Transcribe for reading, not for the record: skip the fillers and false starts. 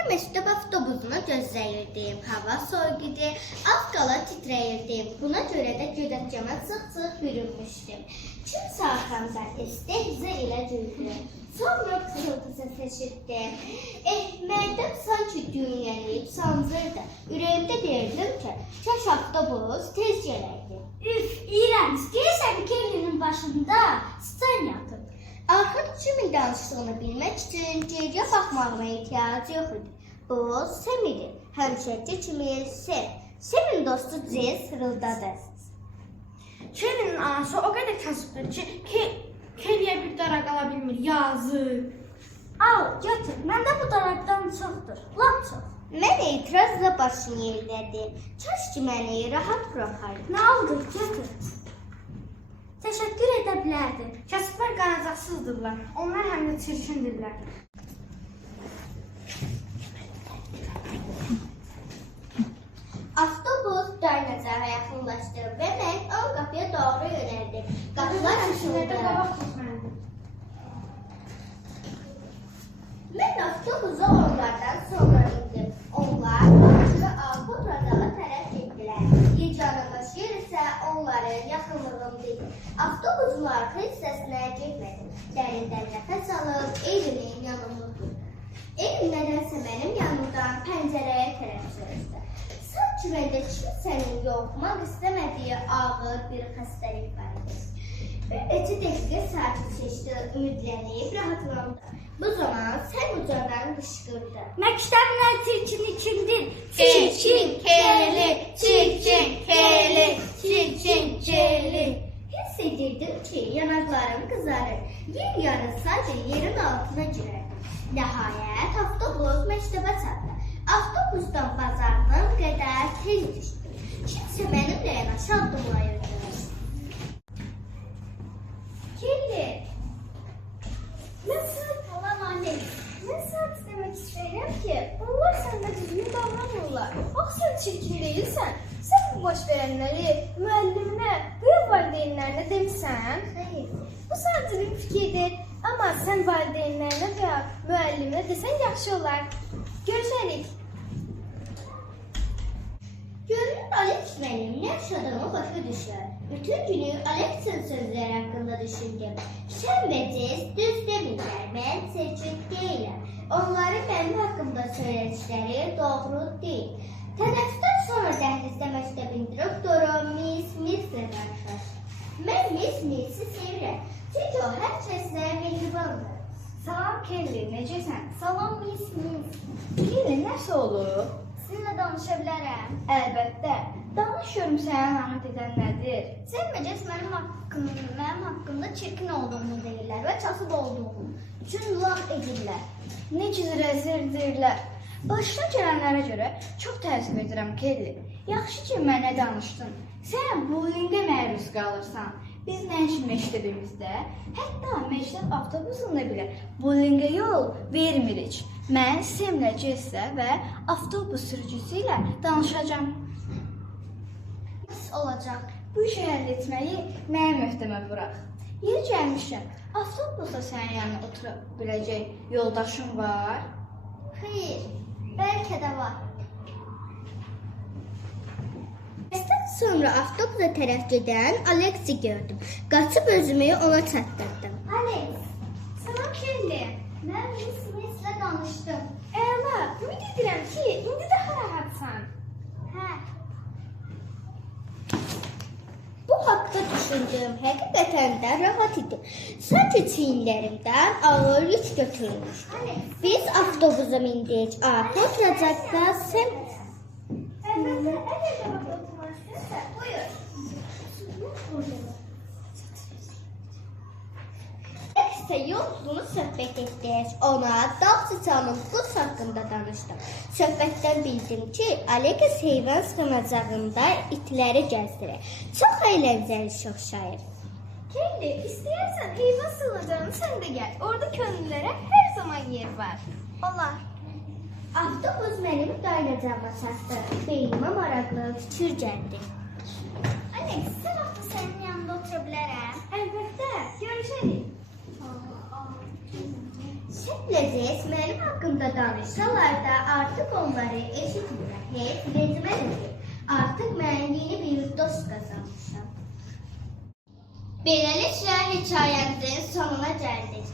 Parkda məktəb avtobusunu gözləyirdim. Hava soyuq idi, az qala titrəyirdim. Buna görə də gödəkcəmə sıx-sıx bürünmüşdüm. Kimsə arxamdan istehza ilə güldü. Sonra xırıltı səs eşitdim. Mədəm sanki düyünlənib sancırdı. Ürəyimdə deyirdim ki, kaş avtobus tez gələydi. Üf, iğrenç. Deyirsən Kelly'nin başında stan yatıb. Arxın kimin danışdığını bilmək üçün geriyə baxmağıma ehtiyac yox idi. Bu, Sam idi. Həmişəki kimi Sam. Sam'in dostu Jess hırıldadı. Kelly'nin anası o qədər kasıbdır ki, Kelly'yə bir dara qala bilmir, yazıq. Al, götür. Məndə bu daraqdan çoxdur. Lap çox. Mən etirazla başını yellədim. Kaş ki məni rahat buraxardı. Nə oldu? Götür. Təşəkkür edə bilərdim. Kasıblar qanacaqsızdırlar. Onlar həm də çirkindirlər. Avtobus dayanacağa yaxınlaşdı və mən ön qapıya doğru yönəldim. Qapılar açıldı. Mən avtobusa onlardan sonra indim. Onlar başını arxa oturacağına tərəf getdilər. Yeganə yer isə onların yaxınlığında idi. Avtobusun arxa hissəsinə getmədim. Dərindən nəfəs alıb evimin yanımda durdum. Evim nədənsə mənim yanımdan pəncərəyə tərəf sürüldü. Sanki məndə kimsənin yoxmaq istəmədiyi ağır bir xəstəlik var idi. Bir neçə dəqiqə sakitləşdi, ümidlənib rahatlandı. Bu zaman Sam ucadan qışqırdı. Məktəblə çirkini kimdir? Çirkin Kelly, çirkin Kelly, çirkin Kelly. Hiss edirdim ki, yanaqlarım qızarır. Yer yarılsaca yerin altına girərdim. Nəhayət, avtobus məktəbə çatdı. Avtobusdan bazardan qədər tez düşdüm. Kimsə mənimlə yanaşı addımlayırdı. Kelly. Mən sənə qalan annem. Mən sənə demək istəyirəm ki, onlar səndə düzgün davranmırlar. Bax, sən çirkin deyilsən. Sən bu baş verənləri müəlliminə, bu ya valideynlərinə demisən? Xeyr. Bu sadəcə bir fikirdir. Amma sən valideynlərinə və ya müəlliminə desən yaxşı olar. Görüşərik. Görünür, Alex mənim nə yaşadığımı başa düşür. Bütün günü Alex'in sözləri haqqında düşündüm. Sam və Jess düz demirlər, mən çirkin deyiləm. Onların mənim haqqımda söylədikləri doğru deyil. Tənəffüsdən sonra dəhlizdə məktəbin direktoru Miss Mills'lə qarşılaşdım. Mən Miss Mills'i sevirəm, çünki o hər kəslə mehribandır. Salam Kelly, necəsən? Salam Miss Mills. Kelly, nəsə olur? Sizinlə danışa bilərəm. Əlbəttə. Danışıyorum, sənə narahat edən nədir? Sən və Jess mənim haqqımda çirkin olduğumu deyirlər və kasıb olduğumu üçün laf edirlər. Necə rəzildirlər. Başına gələnlərə görə çox təəssüf edirəm, Kelly. Yaxşı ki, mənə danışdın. Sən bullyingə məruz qalırsan. Biz nəinki məktəbimizdə, hətta məktəb avtobusunda belə bullyingə yol vermirik. Mən Sam'lə Jess'lə və avtobus sürücüsü ilə danışacağım. Olacaq. Bu işi həll etməyi mənim öhdəmə burax. Yeri gəlmişəm, avtobusda sənin yanına otura biləcək yoldaşın var. Xeyr, bəlkə də var. Dərsdən sonra avtobusa tərəf gedən Alex'i gördüm. Qaçıb özümü ona çatdırdım. Alex, salam Kelly. Mən Miss Mills'lə danışdım. Əla, ümid edirəm ki, indi daha rahatsan. Hə. Bu haqda düşündüyüm həqiqətən də rahat idi. Sanki çiyinlərimdən ağır yük götürülmüş. Biz avtobusa mindik. Arxa oturacaqda Sam... Əlbəttə, əgər də oturmaq istəyirsə, buyur. Alex'ə yolunu söhbət etdik. Ona dağ sıçanın qurs haqqında danışdım. Söhbətdən bildim ki, Alex heyvan sığınacağında itləri gəzdirir. Çox əyləncəli oxşayır. Kelly, istəyərsən heyvan sığınacağına sən də gəl. Orada könüllülərə hər zaman yer var. Olar. Avtobus mənim dayanacağıma çatdı. Beynimə maraqlı fikir gəldi. Alex, sən vaxtı sənin yanında otura bilərəm. Əlbəttə, görüşərik. Sam'lə Tez mənim haqqımda danışsalar da artıq onları eşitmirəm. Heç bezmədim. Artıq mən yeni bir dost qazanmışam. Beləliklə hekayəmizin sonuna gəldik.